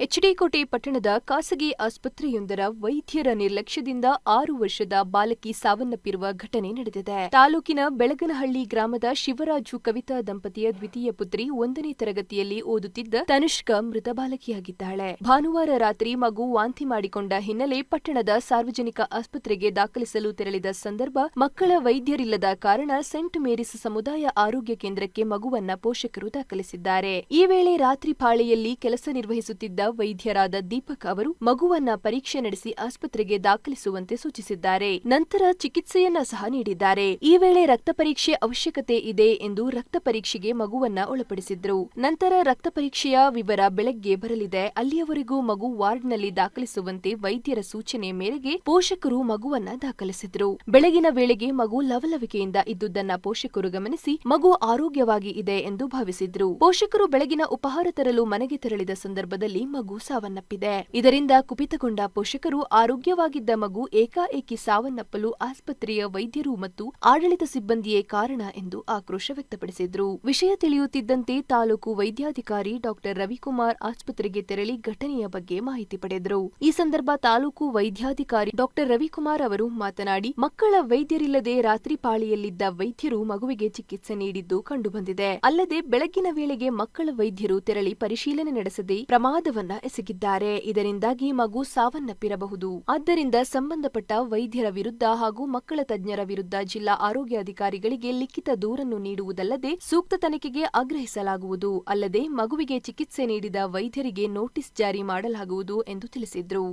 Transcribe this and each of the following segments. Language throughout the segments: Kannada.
ಎಚ್ಡಿಕೋಟೆ ಪಟ್ಟಣದ ಖಾಸಗಿ ಆಸ್ಪತ್ರೆಯೊಂದರ ವೈದ್ಯರ ನಿರ್ಲಕ್ಷ್ಯದಿಂದ ಆರು ವರ್ಷದ ಬಾಲಕಿ ಸಾವನ್ನಪ್ಪಿರುವ ಘಟನೆ ನಡೆದಿದೆ. ತಾಲೂಕಿನ ಬೆಳಗನಹಳ್ಳಿ ಗ್ರಾಮದ ಶಿವರಾಜು ಕವಿತಾ ದಂಪತಿಯ ದ್ವಿತೀಯ ಪುತ್ರಿ ಒಂದನೇ ತರಗತಿಯಲ್ಲಿ ಓದುತ್ತಿದ್ದ ತನುಷ್ಕ ಮೃತ ಬಾಲಕಿಯಾಗಿದ್ದಾಳೆ. ಭಾನುವಾರ ರಾತ್ರಿ ಮಗು ವಾಂತಿ ಮಾಡಿಕೊಂಡ ಹಿನ್ನೆಲೆ ಪಟ್ಟಣದ ಸಾರ್ವಜನಿಕ ಆಸ್ಪತ್ರೆಗೆ ದಾಖಲಿಸಲು ತೆರಳಿದ ಸಂದರ್ಭ ಮಕ್ಕಳ ವೈದ್ಯರಿಲ್ಲದ ಕಾರಣ ಸೆಂಟ್ ಮೇರಿಸ್ ಸಮುದಾಯ ಆರೋಗ್ಯ ಕೇಂದ್ರಕ್ಕೆ ಮಗುವನ್ನ ಪೋಷಕರು ದಾಖಲಿಸಿದ್ದಾರೆ. ಈ ವೇಳೆ ರಾತ್ರಿ ಪಾಳೆಯಲ್ಲಿ ಕೆಲಸ ನಿರ್ವಹಿಸುತ್ತಿದ್ದ ವೈದ್ಯರಾದ ದೀಪಕ್ ಅವರು ಮಗುವನ್ನ ಪರೀಕ್ಷೆ ನಡೆಸಿ ಆಸ್ಪತ್ರೆಗೆ ದಾಖಲಿಸುವಂತೆ ಸೂಚಿಸಿದ್ದಾರೆ. ನಂತರ ಚಿಕಿತ್ಸೆಯನ್ನ ಸಹ ನೀಡಿದ್ದಾರೆ. ಈ ವೇಳೆ ರಕ್ತ ಪರೀಕ್ಷೆ ಅವಶ್ಯಕತೆ ಇದೆ ಎಂದು ರಕ್ತ ಪರೀಕ್ಷೆಗೆ ಮಗುವನ್ನ ಒಳಪಡಿಸಿದ್ರು. ನಂತರ ರಕ್ತ ಪರೀಕ್ಷೆಯ ವಿವರ ಬೆಳಗ್ಗೆ ಬರಲಿದೆ. ಅಲ್ಲಿಯವರೆಗೂ ಮಗು ವಾರ್ಡ್ನಲ್ಲಿ ದಾಖಲಿಸುವಂತೆ ವೈದ್ಯರ ಸೂಚನೆ ಮೇರೆಗೆ ಪೋಷಕರು ಮಗುವನ್ನ ದಾಖಲಿಸಿದ್ರು. ಬೆಳಗಿನ ವೇಳೆಗೆ ಮಗು ಲವಲವಿಕೆಯಿಂದ ಇದ್ದುದನ್ನ ಪೋಷಕರು ಗಮನಿಸಿ ಮಗು ಆರೋಗ್ಯವಾಗಿ ಇದೆ ಎಂದು ಭಾವಿಸಿದ್ರು. ಪೋಷಕರು ಬೆಳಗಿನ ಉಪಹಾರ ತರಲು ಮನೆಗೆ ತೆರಳಿದ ಸಂದರ್ಭದಲ್ಲಿ ಮಗು ಸಾವನ್ನಪ್ಪಿದೆ. ಇದರಿಂದ ಕುಪಿತಗೊಂಡ ಪೋಷಕರು ಆರೋಗ್ಯವಾಗಿದ್ದ ಮಗು ಏಕಾಏಕಿ ಸಾವನ್ನಪ್ಪಲು ಆಸ್ಪತ್ರೆಯ ವೈದ್ಯರು ಮತ್ತು ಆಡಳಿತ ಸಿಬ್ಬಂದಿಯೇ ಕಾರಣ ಎಂದು ಆಕ್ರೋಶ ವ್ಯಕ್ತಪಡಿಸಿದ್ರು. ವಿಷಯ ತಿಳಿಯುತ್ತಿದ್ದಂತೆ ತಾಲೂಕು ವೈದ್ಯಾಧಿಕಾರಿ ಡಾಕ್ಟರ್ ರವಿಕುಮಾರ್ ಆಸ್ಪತ್ರೆಗೆ ತೆರಳಿ ಘಟನೆಯ ಬಗ್ಗೆ ಮಾಹಿತಿ ಪಡೆದರು. ಈ ಸಂದರ್ಭ ತಾಲೂಕು ವೈದ್ಯಾಧಿಕಾರಿ ಡಾಕ್ಟರ್ ರವಿಕುಮಾರ್ ಅವರು ಮಾತನಾಡಿ, ಮಕ್ಕಳ ವೈದ್ಯರಿಲ್ಲದೆ ರಾತ್ರಿ ಪಾಳಿಯಲ್ಲಿದ್ದ ವೈದ್ಯರು ಮಗುವಿಗೆ ಚಿಕಿತ್ಸೆ ನೀಡಿದ್ದು ಕಂಡುಬಂದಿದೆ. ಅಲ್ಲದೆ ಬೆಳಗಿನ ವೇಳೆಗೆ ಮಕ್ಕಳ ವೈದ್ಯರು ತೆರಳಿ ಪರಿಶೀಲನೆ ನಡೆಸದೆ ಪ್ರಮಾದವನ್ನ ಎಸಗಿದ್ದಾರೆ. ಇದರಿಂದಾಗಿ ಮಗು ಸಾವನ್ನಪ್ಪಿರಬಹುದು. ಆದ್ದರಿಂದ ಸಂಬಂಧಪಟ್ಟ ವೈದ್ಯರ ವಿರುದ್ಧ ಹಾಗೂ ಮಕ್ಕಳ ತಜ್ಞರ ವಿರುದ್ಧ ಜಿಲ್ಲಾ ಆರೋಗ್ಯಾಧಿಕಾರಿಗಳಿಗೆ ಲಿಖಿತ ದೂರನ್ನು ನೀಡುವುದಲ್ಲದೆ ಸೂಕ್ತ ತನಿಖೆಗೆ ಆಗ್ರಹಿಸಲಾಗುವುದು. ಅಲ್ಲದೆ ಮಗುವಿಗೆ ಚಿಕಿತ್ಸೆ ನೀಡಿದ ವೈದ್ಯರಿಗೆ ನೋಟಿಸ್ ಜಾರಿ ಮಾಡಲಾಗುವುದು ಎಂದು ತಿಳಿಸಿದ್ರು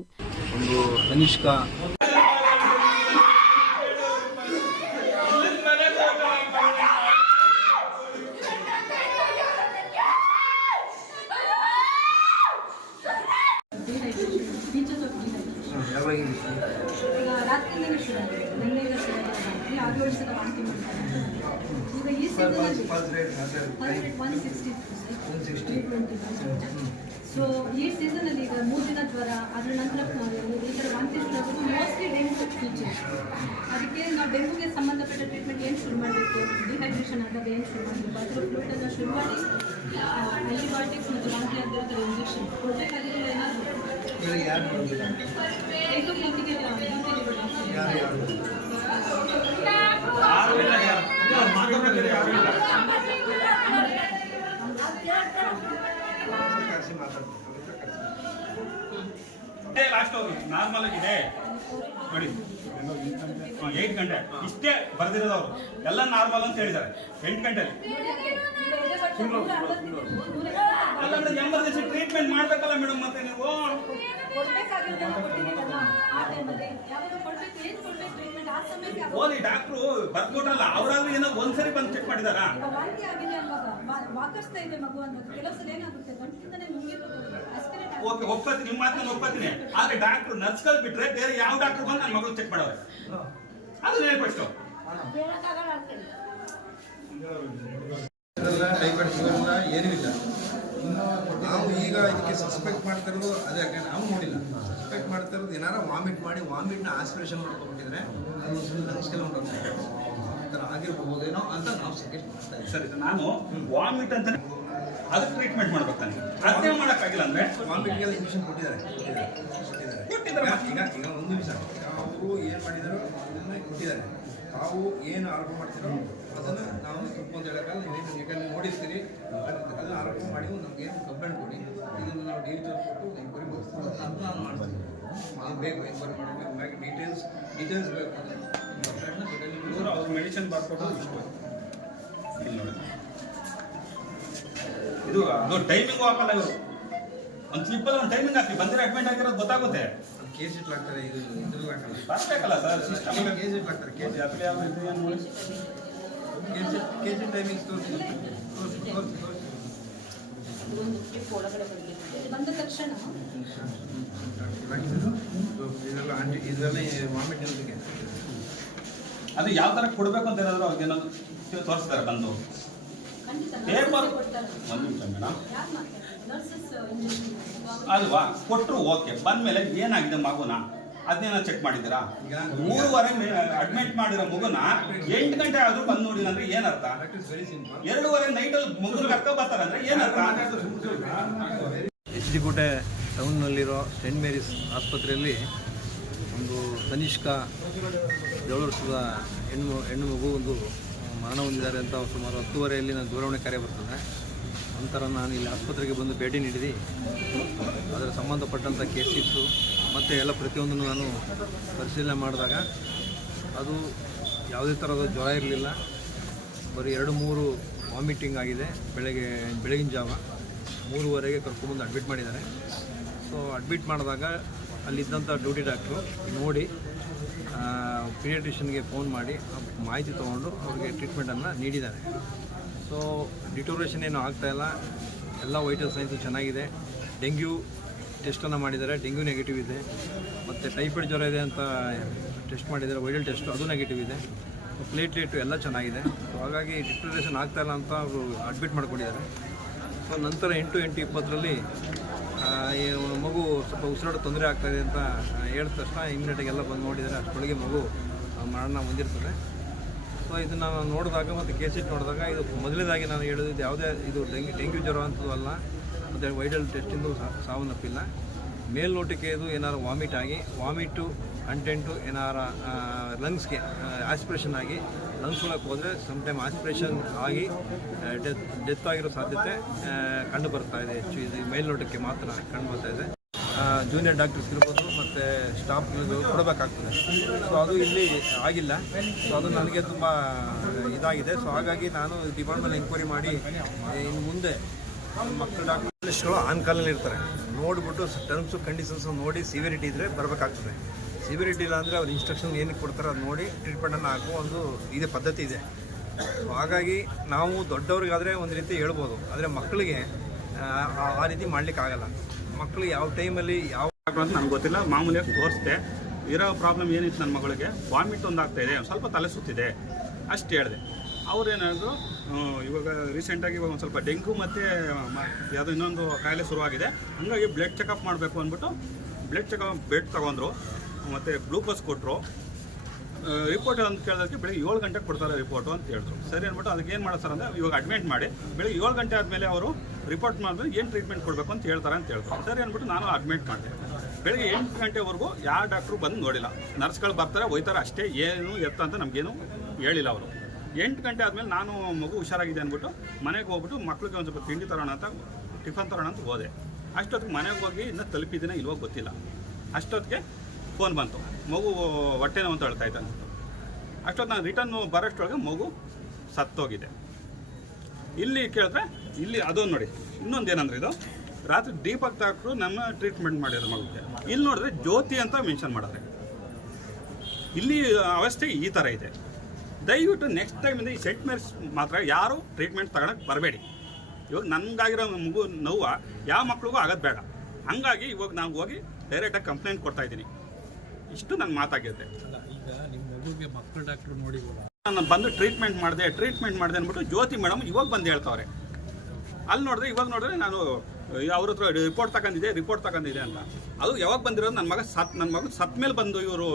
ಒಂದು ಕನಿಷ್ಕ ಯಾವಾಗಿಂದ ಈಗ ರಾತ್ರಿಯಿಂದಲೇ ಶುರು ಆಗಿದೆ ನಿನ್ನೆಯಿಂದ ಶುರು ಆಗಿದೆ ಆರು ವರ್ಷದ ವಾಂತಿ ಮಾಡ್ತಾರೆ ಈಗ ಈ ಸೀಸನಲ್ಲಿ ಪಲ್ಸ್ ರೇಟ್ ಮಾತಾಡಿ one sixty one sixty so ಈ ಸೀಸನಲ್ಲಿ ಈಗ ಮೂರು ದಿನ ಜ್ವರ ಅದ್ರ ನಂತರ ಈ ಥರ ವಾಂತಿ ಶುರು ಆಗೋದು ಮೋಸ್ಟ್ಲಿ ಡೆಂಗು ಫೀಚರ್ ಅದಕ್ಕೆ ನಾವು ಡೆಂಗುಗೆ ಸಂಬಂಧಪಟ್ಟ ಟ್ರೀಟ್ಮೆಂಟ್ ಏನು ಶುರು ಮಾಡಬೇಕು? ಡಿಹೈಡ್ರೇಷನ್ ಆದಾಗ ಏನು ಶುರು ಮಾಡಬೇಕು? ಅದರ ಫ್ಲೂಟನ್ನು ಶುರು ಮಾಡಿ ಆಂಟಿಬಯೋಟಿಕ್ಸ್ ಮತ್ತು ವಾಂತಿ ಆಗದಿರೋ ಇಂಜೆಕ್ಷನ್ ಕೊಡಬೇಕಾಗಿರಲಿಲ್ಲ ಏನಾದರೂ ಇವಾಗ ಯಾರು? ಇದೇ ನಾರ್ಮಲ್ ಇದೆ. ನೋಡಿ. ಗಂಟೆ. ಇಷ್ಟೇ ಬರ್ದಿರೋದು ಅವರು ಎಲ್ಲ ನಾರ್ಮಲ್ ಅಂತ ಹೇಳಿದ್ದಾರೆ. ಎಂಟು ಗಂಟೆ ಎಮರ್ಜೆನ್ಸಿ ಟ್ರೀಟ್ಮೆಂಟ್ ಮಾಡ್ಬೇಕಲ್ಲ ಮೇಡಮ್ ಮತ್ತೆ ನೀವು? ಓದಿ ಡಾಕ್ಟ್ರು ಬರ್ಕೊಟ್ರಲ್ಲ ಅವರಾದ್ರೂ ಏನೋ ಒಂದ್ಸರಿ ಬಂದು ಚೆಕ್ ಮಾಡಿದಾರಾ? ಓಕೆ ಒಪ್ಪತ್ತೀನಿ ನಿಮ್ಮ ಮಾತನ್ನ ಒಪ್ಪತ್ತೀನಿ ಆದ್ರೆ ಡಾಕ್ಟ್ರು ನರ್ಸ್ಗಳು ಬಿಟ್ರೆ ಬೇರೆ ಯಾವ ಡಾಕ್ಟರ್ ಬಂದು ನನ್ನ ಮಗಳು ಚೆಕ್ ಮಾಡೋರು ಅದನ್ನ ಹೇಳ್ಬಿಟ್ಟು ಇದೆಲ್ಲ ಹೈಬ್ರಿಡ್ ಶುಗರ್ ಇಲ್ಲ. ಏನೂ ಇಲ್ಲ ನಾವು ಈಗ ಇದಕ್ಕೆ ಸಸ್ಪೆಕ್ಟ್ ಮಾಡ್ತಾ ಇರೋದು ಅದೇ ಯಾಕೆ ನಾವು ನೋಡಿಲ್ಲ. ಸಸ್ಪೆಕ್ಟ್ ಮಾಡ್ತಾ ಇರೋದು ಏನಾರ ವಾಮಿಟ್ ಮಾಡಿ ವಾಮಿಟ್ನ ಆಸ್ಪಿರೇಷನ್ ಮಾಡ್ಕೊಂಡಿದ್ರೆ ಅದು ಕೆಲವೊಂದು ಥರ ಆಗಿರ್ಬೋದೇನೋ ಅಂತ ನಾವು ಸಜೆಸ್ಟ್ ಮಾಡ್ತಾ ಇದ್ದೀವಿ. ಸರಿ ನಾನು ವಾಮಿಟ್ ಅಂತ ಅದಕ್ಕೆ ಟ್ರೀಟ್ಮೆಂಟ್ ಮಾಡ್ಬೇಕಾನೆ ಅದೇ ಮಾಡೋಕ್ಕಾಗಿಲ್ಲ ಅಂದ್ರೆ? ವಾಮಿಟ್ಗೆಲ್ಲ ಇಂಜೆಕ್ಷನ್ ಕೊಟ್ಟಿದ್ದಾರೆ ಕೊಟ್ಟಿದ್ದಾರೆ ಈಗ ಈಗ ಒಂದು ನಿಮಿಷ. ಅವರು ಏನು ಮಾಡಿದಾರೋ ಅದನ್ನ ಕೊಟ್ಟಿದ್ದಾರೆ. ತಾವು ಏನು ಆರೋಪ ಮಾಡ್ತೀರೋ ಅದನ್ನು ನಾವು ಹೇಳಕ್ಕೆ ಹೇಳೋಕ್ಕಲ್ಲ ನೀವೇನು ಯಾಕಂದ್ರೆ ನೋಡಿರ್ತೀರಿ. ಅದನ್ನು ಆರೋಪ ಮಾಡಿ ನಮ್ಗೆ ಏನು ಕಂಪ್ಲೇಂಟ್ ಕೊಡಿ. ಇದನ್ನು ನಾವು ಡಿ ಕೊಟ್ಟು ಎಂಕ್ವೈರಿ ಮಾಡಿಸ್ತೀವಿ ಅದನ್ನ ನಾನು ಮಾಡ್ತೀನಿ. ಅದು ಬೇಕು ಎಂಕ್ವೈರಿ ಮಾಡಬೇಕು ಬ್ಯಾಕ್ ಡೀಟೇಲ್ಸ್ ಡೀಟೇಲ್ಸ್ ಬೇಕು ಅಂದರೆ ಅವ್ರು ಮೆಡಿಸಿನ್ ಬರ್ಕೊಟ್ಟು ಇಷ್ಟು. ಇದು, ಅದು ಟೈಮಿಂಗ್ ವಾಪಲ್ಲ ಇವರು ಒಂದು ಸ್ಲಿಪ್ಪಲ್ಲಿ ಒಂದು ಟೈಮಿಂಗ್ ಹಾಕಿ ಬಂದಿರೋ ಅಡ್ಮಿಟ್ ಆಗಿರೋದು ಗೊತ್ತಾಗುತ್ತೆ. ಕೆ ಜಿ ಹಾಕ್ತಾರೆ ಇದು ಇದ್ರಲ್ಲಿ ಹಾಕಲ್ಲ ಸರ್ ಸಿಸ್ಟಮ್ ಕೆ ಜಿ ಹಾಕ್ತಾರೆ K G K G K G timings ತೋರಿಸಿ ತೋರಿಸಿ ತೋರಿಸಿ ತೋರಿಸಿ. ಬಂದ ತಕ್ಷಣ? ಇದೆಲ್ಲ ಆಂಟಿ ಇದೆಲ್ಲ ವಾಮಿಟ್ ಇರೋದಕ್ಕೆ ಅದು ಯಾವ ತರ ಕೊಡ್ಬೇಕು ಅಂತ ಏನಾದ್ರು ಅವ್ರಿಗೆ ಏನಾದರೂ ತೋರಿಸ್ತಾರೆ ಬಂದು. ಪೇಪರ್ ಒಂದು ನಿಮಿಷ ಮೇಡಮ್ ಅಲ್ವಾ? ಕೊಟ್ಟರು ಓಕೆ. ಬಂದ್ಮೇಲೆ ಏನಾಗಿದೆ ಮಗುನ? ಅದನ್ನೇನ ಚೆಕ್ ಮಾಡಿದ್ದೀರಾ? ಮೂರುವರೆ ಅಡ್ಮಿಟ್ ಮಾಡಿರೋ ಮಗುನ ಎಂಟು ಗಂಟೆ ಆದ್ರೂ ಬಂದು ನೋಡಿಲ್ಲ ಅಂದ್ರೆ ಏನರ್ಥ? ಎರಡೂವರೆ ನೈಟಲ್ಲಿ ಮಗುನ ಕರ್ಕೊಂಡ್ ಬರ್ತಾರೆ ಅಂದ್ರೆ ಏನರ್ಥ? ಎಚ್ ಡಿ ಕೋಟೆ ಟೌನ್ನಲ್ಲಿರೋ ಸೆಂಟ್ ಮೇರಿಸ್ ಆಸ್ಪತ್ರೆಯಲ್ಲಿ ಒಂದು ಕನಿಷ್ಕ ಏಳು ವರ್ಷದ ಹೆಣ್ಣು ಹೆಣ್ಣು ಮಗು ಒಂದು ಮರಣ ಹೊಂದಿದ್ದಾರೆ ಅಂತ ಸುಮಾರು ಹತ್ತುವರೆಯಲ್ಲಿ ನಾನು ದೂರವಾಣಿ ಕರೆ ಬರ್ತದೆ. ನಂತರ ನಾನು ಇಲ್ಲಿ ಆಸ್ಪತ್ರೆಗೆ ಬಂದು ಭೇಟಿ ನೀಡಿದೆ. ಅದರ ಸಂಬಂಧಪಟ್ಟಂಥ ಕೇಸಿತ್ತು ಮತ್ತು ಎಲ್ಲ ಪ್ರತಿಯೊಂದನ್ನು ನಾನು ಪರಿಶೀಲನೆ ಮಾಡಿದಾಗ ಅದು ಯಾವುದೇ ಥರದ ಜ್ವರ ಇರಲಿಲ್ಲ. ಬರೀ ಎರಡು ಮೂರು ವಾಮಿಟಿಂಗ್ ಆಗಿದೆ. ಬೆಳಗ್ಗೆ, ಬೆಳಗಿನ ಜಾವ ಮೂರುವರೆಗೆ ಕರ್ಕೊಂಡ್ಬಂದು ಅಡ್ಮಿಟ್ ಮಾಡಿದ್ದಾರೆ. ಸೊ ಅಡ್ಮಿಟ್ ಮಾಡಿದಾಗ ಅಲ್ಲಿದ್ದಂಥ ಡ್ಯೂಟಿ ಡಾಕ್ಟ್ರು ನೋಡಿ ಪೀಡಿಯಾಟ್ರಿಷನ್ಗೆ ಫೋನ್ ಮಾಡಿ ಮಾಹಿತಿ ತೊಗೊಂಡು ಅವ್ರಿಗೆ ಟ್ರೀಟ್ಮೆಂಟನ್ನು ನೀಡಿದ್ದಾರೆ. ಸೊ ಡಿಟೋರೇಷನ್ ಏನು ಆಗ್ತಾಯಿಲ್ಲ ಎಲ್ಲ ವೈಟಲ್ ಸೈನ್ಸು ಚೆನ್ನಾಗಿದೆ. ಡೆಂಗ್ಯೂ ಟೆಸ್ಟನ್ನು ಮಾಡಿದ್ದಾರೆ. ಡೆಂಗ್ಯೂ ನೆಗೆಟಿವ್ ಇದೆ. ಮತ್ತು ಟೈಫಾಯ್ಡ್ ಜ್ವರ ಇದೆ ಅಂತ ಟೆಸ್ಟ್ ಮಾಡಿದ್ದಾರೆ. ವೈರಲ್ ಟೆಸ್ಟು ಅದು ನೆಗೆಟಿವ್ ಇದೆ. ಪ್ಲೇಟ್ಲೆಟು ಎಲ್ಲ ಚೆನ್ನಾಗಿದೆ. ಸೊ ಹಾಗಾಗಿ ಡಿಟೋರೇಷನ್ ಆಗ್ತಾಯಿಲ್ಲ ಅಂತ ಅವರು ಅಡ್ಮಿಟ್ ಮಾಡ್ಕೊಂಡಿದ್ದಾರೆ. ಸೊ ನಂತರ ಎಂಟು ಎಂಟು ಇಪ್ಪತ್ತರಲ್ಲಿ ಮಗು ಸ್ವಲ್ಪ ಉಸಿರಾಡೋ ತೊಂದರೆ ಆಗ್ತಾಯಿದೆ ಅಂತ ಹೇಳಿದ ತಕ್ಷಣ ಇಮಿಡಿಯೇಟಾಗಿ ಎಲ್ಲ ಬಂದು ನೋಡಿದರೆ ಅಷ್ಟೊಳಗೆ ಮಗು ಮರಣ ಹೊಂದಿರ್ತದೆ. ಸೊ ಇದನ್ನು ನೋಡಿದಾಗ ಮತ್ತು ಕೇಸಿಟ್ ನೋಡಿದಾಗ ಇದು ಮೊದಲನೇದಾಗಿ ನಾನು ಹೇಳಿದ್ದು ಯಾವುದೇ, ಇದು ಡೆಂಗ್ಯೂ ಡೆಂಗ್ಯೂ ಜ್ವರ ಅಂತೂ ಅಲ್ಲ. ಮತ್ತು ವೈರಲ್ ಟೆಸ್ಟಿಂದು ಸಾವನ್ನಪ್ಪಿಲ್ಲ. ಮೇಲ್ನೋಟಕ್ಕೆ ಇದು ಏನಾರು ವಾಮಿಟ್ ಆಗಿ ವಾಮಿಟು ಕಂಟೆಂಟು ಏನಾರ ಲಂಗ್ಸ್ಗೆ ಆಸ್ಪಿರೇಷನ್ ಆಗಿ ಲಂಗ್ಸ್ ಒಳಗೆ ಹೋದರೆ ಸಮ್ಟೈಮ್ ಆಸ್ಪಿರೇಷನ್ ಆಗಿ ಡೆತ್ ಡೆತ್ ಆಗಿರೋ ಸಾಧ್ಯತೆ ಕಂಡು ಬರ್ತಾ ಇದೆ. ಹೆಚ್ಚು ಇದು ಮೇಲ್ನೋಟಕ್ಕೆ ಮಾತ್ರ ಕಂಡು ಬರ್ತಾ ಇದೆ. ಜೂನಿಯರ್ ಡಾಕ್ಟರ್ಸ್ ಇರ್ಬೋದು ಮತ್ತು ಸ್ಟಾಫ್ ಕೊಡಬೇಕಾಗ್ತದೆ. ಸೊ ಅದು ಇಲ್ಲಿ ಆಗಿಲ್ಲ. ಸೊ ಅದು ನನಗೆ ತುಂಬ, ಇದಾಗಿದೆ. ಸೊ ಹಾಗಾಗಿ ನಾನು ಡಿಪಾರ್ಟ್ಮೆಂಟ್ ಎಂಕ್ವೈರಿ ಮಾಡಿ ಇನ್ನು ಮುಂದೆ ಮಕ್ಕಳು ಡಾಕ್ಟರ್ಸ್ಗಳು ಆನ್ ಕಾಲಲ್ಲಿ ಇರ್ತಾರೆ. ನೋಡಿಬಿಟ್ಟು ಟರ್ಮ್ಸು ಕಂಡೀಷನ್ಸ್ ನೋಡಿ ಸಿವಿರಿಟಿ ಇದ್ದರೆ ಬರಬೇಕಾಗ್ತದೆ. ಸಿವಿರಿಟಿ ಇಲ್ಲ ಅಂದರೆ ಅವ್ರು ಇನ್ಸ್ಟ್ರಕ್ಷನ್ ಏನಕ್ಕೆ ಕೊಡ್ತಾರೆ ಅದು ನೋಡಿ ಟ್ರೀಟ್ಮೆಂಟನ್ನು ಹಾಕುವ ಒಂದು ಇದೆ ಪದ್ಧತಿ ಇದೆ. ಸೊ ಹಾಗಾಗಿ ನಾವು ದೊಡ್ಡವ್ರಿಗಾದರೆ ಒಂದು ರೀತಿ ಹೇಳ್ಬೋದು. ಆದರೆ ಮಕ್ಕಳಿಗೆ ಆ, ರೀತಿ ಮಾಡ್ಲಿಕ್ಕೆ ಆಗಲ್ಲ. ಮಕ್ಕಳು ಯಾವ ಟೈಮಲ್ಲಿ ಯಾವ ಅಂತ ನನಗೆ ಗೊತ್ತಿಲ್ಲ. ಮಾಮೂಲಿಯಾಗಿ ತೋರಿಸ್ದೆ. ಇರೋ ಪ್ರಾಬ್ಲಮ್ ಏನಿತ್ತು ನನ್ನ ಮಗಳಿಗೆ? ವಾಮಿಟ್ ಒಂದು ಆಗ್ತಾ ಇದೆ ಸ್ವಲ್ಪ ತಲೆ ಸುತ್ತಿದೆ. ಅಷ್ಟು ಹೇಳಿದೆ. ಅವ್ರು ಏನಾದ್ರು ಇವಾಗ ರೀಸೆಂಟಾಗಿ ಇವಾಗ ಒಂದು ಸ್ವಲ್ಪ ಡೆಂಗು ಮತ್ತು ಯಾವುದೋ ಇನ್ನೊಂದು ಕಾಯಿಲೆ ಶುರುವಾಗಿದೆ. ಹಾಗಾಗಿ ಬ್ಲಡ್ ಚೆಕಪ್ ಮಾಡಬೇಕು ಅಂದ್ಬಿಟ್ಟು ಬ್ಲಡ್ ಚೆಕಪ್ ಬೆಡ್ ತಗೊಂಡ್ರು. ಮತ್ತು ಗ್ಲೂಕೋಸ್ ಕೊಟ್ಟರು ರಿಪೋರ್ಟ್ ಅಂತ ಕೇಳೋದಕ್ಕೆ ಬೆಳಿಗ್ಗೆ ಏಳು ಗಂಟೆಗೆ ಕೊಡ್ತಾರೆ ರಿಪೋರ್ಟು ಅಂತ ಹೇಳಿದ್ರು. ಸರಿ ಅಂದ್ಬಿಟ್ಟು ಅದಕ್ಕೆ ಏನು ಮಾಡ್ತಾರೆ ಸರ್ ಅಂದರೆ ಇವಾಗ ಅಡ್ಮಿಟ್ ಮಾಡಿ, ಬೆಳಿಗ್ಗೆ ಏಳು ಗಂಟೆ ಆದಮೇಲೆ ಅವರು ರಿಪೋರ್ಟ್ ಮಾಡಿದ್ರೆ ಏನು ಟ್ರೀಟ್ಮೆಂಟ್ ಕೊಡಬೇಕು ಅಂತ ಹೇಳ್ತಾರೆ ಅಂತ ಹೇಳಿದ್ರು. ಸರಿ ಅಂದ್ಬಿಟ್ಟು ನಾನು ಅಡ್ಮಿಟ್ ಮಾಡಿದೆ. ಬೆಳಿಗ್ಗೆ ಎಂಟು ಗಂಟೆವರೆಗೂ ಯಾವ ಡಾಕ್ಟ್ರು ಬಂದು ನೋಡಿಲ್ಲ. ನರ್ಸ್ಗಳು ಬರ್ತಾರೆ, ಹೋಯ್ತಾರೆ, ಅಷ್ಟೇ ಏನು ಎತ್ತ ಅಂತ ನಮಗೇನು ಹೇಳಿಲ್ಲ ಅವರು. ಎಂಟು ಗಂಟೆ ಆದಮೇಲೆ ನಾನು ಮಗು ಹುಷಾರಾಗಿದೆ ಅಂದ್ಬಿಟ್ಟು ಮನೆಗೆ ಹೋಗ್ಬಿಟ್ಟು ಮಕ್ಳಿಗೆ ಒಂದು ಸ್ವಲ್ಪ ತಿಂಡಿ ತರೋಣ ಅಂತ, ಟಿಫನ್ ತರೋಣ ಅಂತ ಹೋದೆ. ಅಷ್ಟೊತ್ತಿಗೆ ಮನೆಗೆ ಹೋಗಿ ಇನ್ನೂ ತಲುಪಿದ್ದೀನ ಇಲ್ವೋ ಗೊತ್ತಿಲ್ಲ. ಅಷ್ಟೊತ್ತಿಗೆ ಫೋನ್ ಬಂತು. ಮಗು ಹೊಟ್ಟೆ ನೋವು ಅಂತ ಹೇಳ್ತಾ ಅಂದ್ಬಿಟ್ಟು ಅಷ್ಟೊತ್ತು ನಾನು ರಿಟರ್ನ್ ಬರೋಷ್ಟೊಳಗೆ ಮಗು ಸತ್ತೋಗಿದೆ. ಇಲ್ಲಿ ಕೇಳಿದ್ರೆ, ಇಲ್ಲಿ ಅದೊಂದು ನೋಡಿ, ಇನ್ನೊಂದು ಏನಂದ್ರೆ ಇದು, ರಾತ್ರಿ ದೀಪಕ್ ಡಾಕ್ಟ್ರು ನಮ್ಮ ಟ್ರೀಟ್ಮೆಂಟ್ ಮಾಡಿದ್ರು ಮಗುಗೆ ಇಲ್ಲಿ ನೋಡಿದ್ರೆ ಜ್ಯೋತಿ ಅಂತ ಮೆನ್ಷನ್ ಮಾಡಿದ್ರೆ. ಇಲ್ಲಿ ಅವಸ್ಥೆ ಈ ಥರ ಇದೆ. ದಯವಿಟ್ಟು ನೆಕ್ಸ್ಟ್ ಟೈಮಿಂದ ಈ ಸೆಟ್ ಮೆರ್ಸ್ ಮಾತ್ರ ಯಾರು ಟ್ರೀಟ್ಮೆಂಟ್ ತಗೊಳಕ್ಕೆ ಬರಬೇಡಿ. ಇವಾಗ ನನಗಾಗಿರೋ ಮಗು ನೋವು ಯಾವ ಮಕ್ಳಿಗೂ ಆಗೋದು ಬೇಡ. ಹಂಗಾಗಿ ಇವಾಗ ನಾವು ಹೋಗಿ ಡೈರೆಕ್ಟಾಗಿ ಕಂಪ್ಲೇಂಟ್ ಕೊಡ್ತಾ ಇದ್ದೀನಿ. ಇಷ್ಟು ನನ್ನ ಮಾತಾಗಿದೆ ಅಲ್ಲ ಈಗ ನಿಮ್ಮ ಮಗುಗೆ ಮಕ್ಕಳ ಡಾಕ್ಟ್ರು ನೋಡಿಲ್ವಲ್ಲ ನಾನು ಬಂದು ಟ್ರೀಟ್ಮೆಂಟ್ ಮಾಡಿದೆ ಟ್ರೀಟ್ಮೆಂಟ್ ಮಾಡಿದೆ ಅಂದ್ಬಿಟ್ಟು ಜ್ಯೋತಿ ಮೇಡಮ್ ಇವಾಗ ಬಂದು ಹೇಳ್ತಾವ್ರೆ. ಅಲ್ಲಿ ನೋಡಿದ್ರೆ ಇವಾಗ ನೋಡಿದ್ರೆ ನಾನು ಅವ್ರ ಹತ್ರ ರಿಪೋರ್ಟ್ ತಗೊಂಡಿದೆ ರಿಪೋರ್ಟ್ ತಗೊಂಡಿದೆ ಅಂತ. ಅದು ಯಾವಾಗ ಬಂದಿರೋದು ನನ್ನ ಮಗ ಸತ್ ನನ್ನ ಮಗ ಸತ್ ಮೇಲೆ ಬಂದು ಇವರು